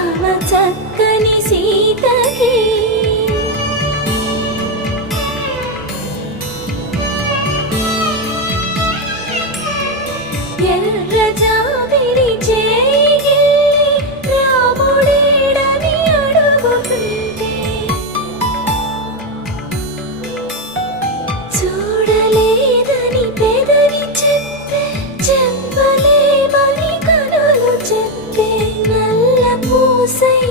రామ చక్కని సీతకి ఎర్ర జాబిలి చేయి రాముడేడని అడుగుతుంటే చూడలేదని పెదవి చెప్పే చెప్పలేమని కనులు చెప్పే నల్ల పూసై